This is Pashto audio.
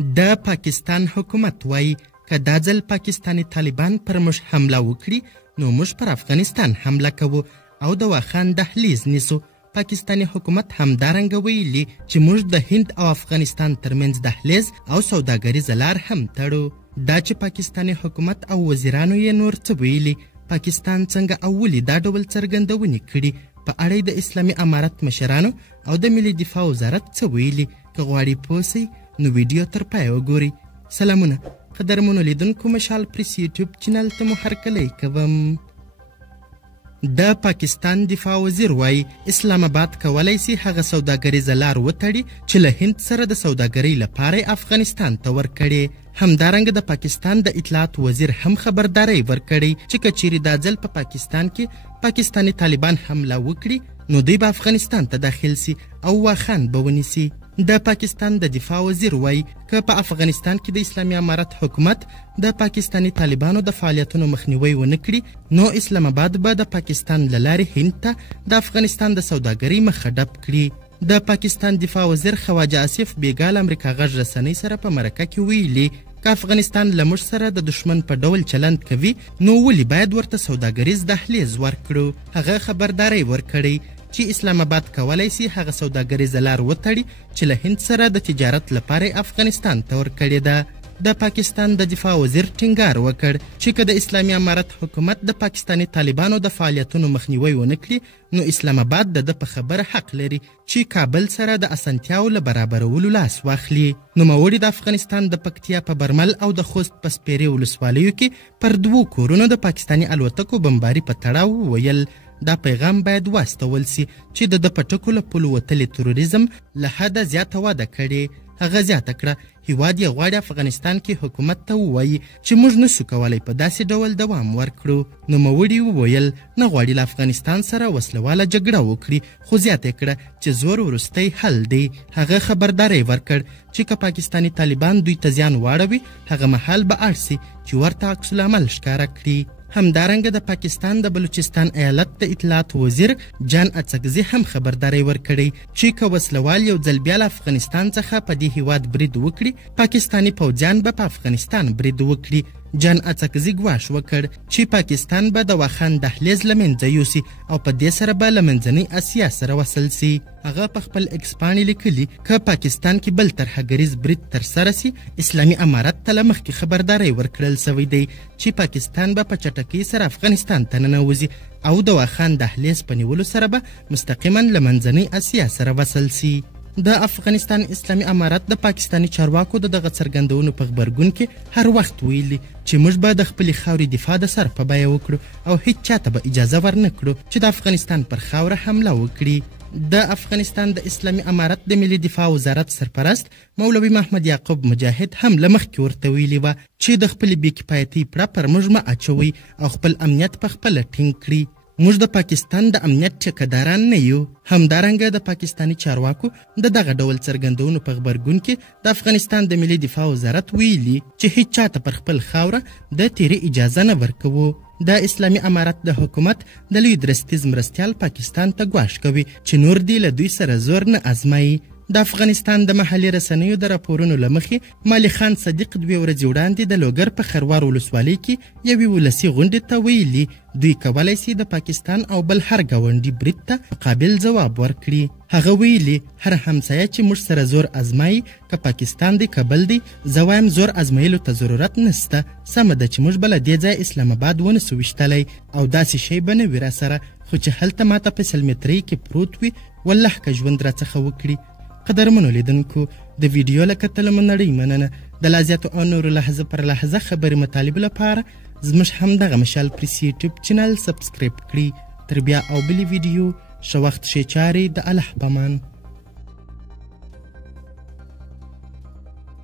د پاکستان حکومت وایي که دا ځل پاکستاني طالبان پر موږ حمله وکړي نو موږ پر افغانستان حمله کوو او د واخان دهلیز نیسو. پاکستاني حکومت همدارنګه ویلي چې موږ د هند او افغانستان ترمنځ دهلیز او سوداګریزه لار هم تړو. دا چې پاکستاني حکومت او وزیرانو یې نور څه ویلي، پاکستان څنګه او ولې دا ډول څرګندونې کړي، په اړه د اسلامي امارت مشرانو او د ملي دفاع وزارت څه ویلي، که غواړئ پوه سئ نو ویډیو تر پایه وګورئ. سلامونه قدرمنو لیدونکو، مشال پریس یوټیوب چینل ته مو هرکلی کوم. د پاکستان دفاع وزیر وایي اسلام آباد کولی سي هغه سوداګریزه لار وتړي چې له هند سره د سوداګرۍ لپاره افغانستان ته ورکړي. همدارنګه د پاکستان د اطلاعات وزیر هم خبرداری ورکړی چې که چیرې دا ځل په پاکستان کې پاکستاني طالبان حمله وکړي نو دوی به افغانستان ته داخل سي او واخان به ونیسي. د پاکستان د دفاع وزیر وایي که په افغانستان کې د اسلامي امارت حکومت د پاکستاني طالبانو د فعالیتونو مخنیوی ونه کړي نو اسلام آباد به د پاکستان له لارې هند ته د افغانستان د سوداګرۍ مخه ډپ کړي. د پاکستان دفاع وزیر خواجه آصف بیګال امریکا غږ رسنۍ سره په مرکه کې ویلي که افغانستان له موږ سره د دشمن په ډول چلند کوي نو ولې باید ورته سوداګریز دهلیز ورکړو. هغه خبرداری ورکړی چې اسلام آباد کولی سي هغه سوداګریزه لار وتړي چې له هند سره د تجارت لپاره افغانستان ته ورکړې ده. د پاکستان د دفاع وزیر ټینګار وکړ چې که د اسلامي امارت حکومت د پاکستاني طالبانو د فعالیتونو مخنیوی ونه کړي نو اسلام آباد د ده په خبره حق لري چې کابل سره د اسانتیاو له برابرولو لاس واخلي. نوموړي د افغانستان د پکتیا په برمل او د خوست په سپیرې ولسوالیو کې پر 2 کورونو د پاکستاني الوتکو بمباري په تړاو وویل دا پیغام باید واستول سي چې د په ټکو له پولو وتلي تروریزم له حده زیاته وده کړې. هغه زیاته کړه هیواد یې غواړي افغانستان کې حکومت ته ووایي چې موږ نسو کولی په داسې ډول دوام ورکړو. نوموړي وویل نه غواړي له افغانستان سره وسلواله جګړه وکړي، خو زیاته کړه چې زور وروستی حل دی. هغه خبرداری ورکړ چې که پاکستاني طالبان دوی ته زیان واړوي هغه مهال به اړ سي چې ورته عکس العمل ښکاره کړي. همدارنګه د پاکستان د بلوچستان ایالت د اطلاعات وزیر جان اڅکزي هم خبرداری ورکړی چې که وسلوال یو ځل بیا له افغانستان څخه په دې هیواد برید وکړي پاکستاني پوځیان به په افغانستان برید وکړي. جان اڅکزي ګواښ وکړ چې پاکستان به د واخان دهلیز له منځه یوسي او په دې سره به له منځنۍ اسیا سره وصل سي. هغه په خپل اکس پاڼې لیکلي که پاکستان کې بل ترهګریز برید ترسره سي اسلامي امارت ته له مخکې خبرداری ورکړل سوی دی چې پاکستان به په چټکۍ سره افغانستان ته ننوځي او د واخان دهلیز په نیولو سره به مستقیما له منځنۍ اسیا سره وصل سي. د افغانستان اسلامي امارت د پاکستاني چارواکو د دغه څرګندونو په غبرګون کې هر وخت ویلي چې موږ به د خپلې خاورې دفاع د سر په بیه وکړو او هیڅ چاته به اجازه ورنه کړو چې د افغانستان پر خاوره حمله وکړي. د افغانستان د اسلامي امارت د ملي دفاع وزارت سرپرست مولوي محمد یعقوب مجاهد هم له مخکې ورته ویلي وه چې د خپلې بې کفایتۍ پړه پر موږ مه اچوئ او خپل امنیت په خپله ټینګ کړي. موږ د پاکستان د امنیت ټیکهداران نه یو. همدارنګه د پاکستاني چارواکو د دغه ډول څرګندونو په غبرګون کې د افغانستان د ملي دفاع وزارت ویلي چې هیڅ چاته پر خپل خاوره د تیرې اجازه نه ورکوو. د اسلامي امارت د حکومت د لوی درستیز مرستیال پاکستان ته ګواښ کوي چې نور دې له دوی سره زور نه ازمایي. د افغانستان د محلي رسنیو د راپورونو له مخې مالي خان صدیق 2 ورځې وړاندې د لوګر په خروار ولسوالۍ کې یوې ولسي غونډې ته ویلي دوی کولی سي د پاکستان او بل هر ګاونډي برید ته مقابل ځواب ورکړي. هغه ویلي هر همسایه چې موږ سره زور ازمایي که پاکستان دی که بل دی زه وایم زور ازمایلو ته ضرورت نسته. سمه ده چې موږ به له دې ځایه اسلام آباد ونسو ویشتلی او داسې شی به نه وي راسره، خو چې هلته ماته په سلمیترۍ کې پروت وي والله که ژوند راڅخه وکړي. قدرمنو لیدونکو د ویډیو له کتلو مو نړۍ مننه. د لا زیاتو او نورو لحظه پر لحظه خبرې مطالبو لپاره زموږ همدغه مشال پریس یوټیوب چینل سبسکرایب کړئ. تر بیا او بلې ویډیو ښه وخت ښې چارې د الله په امان.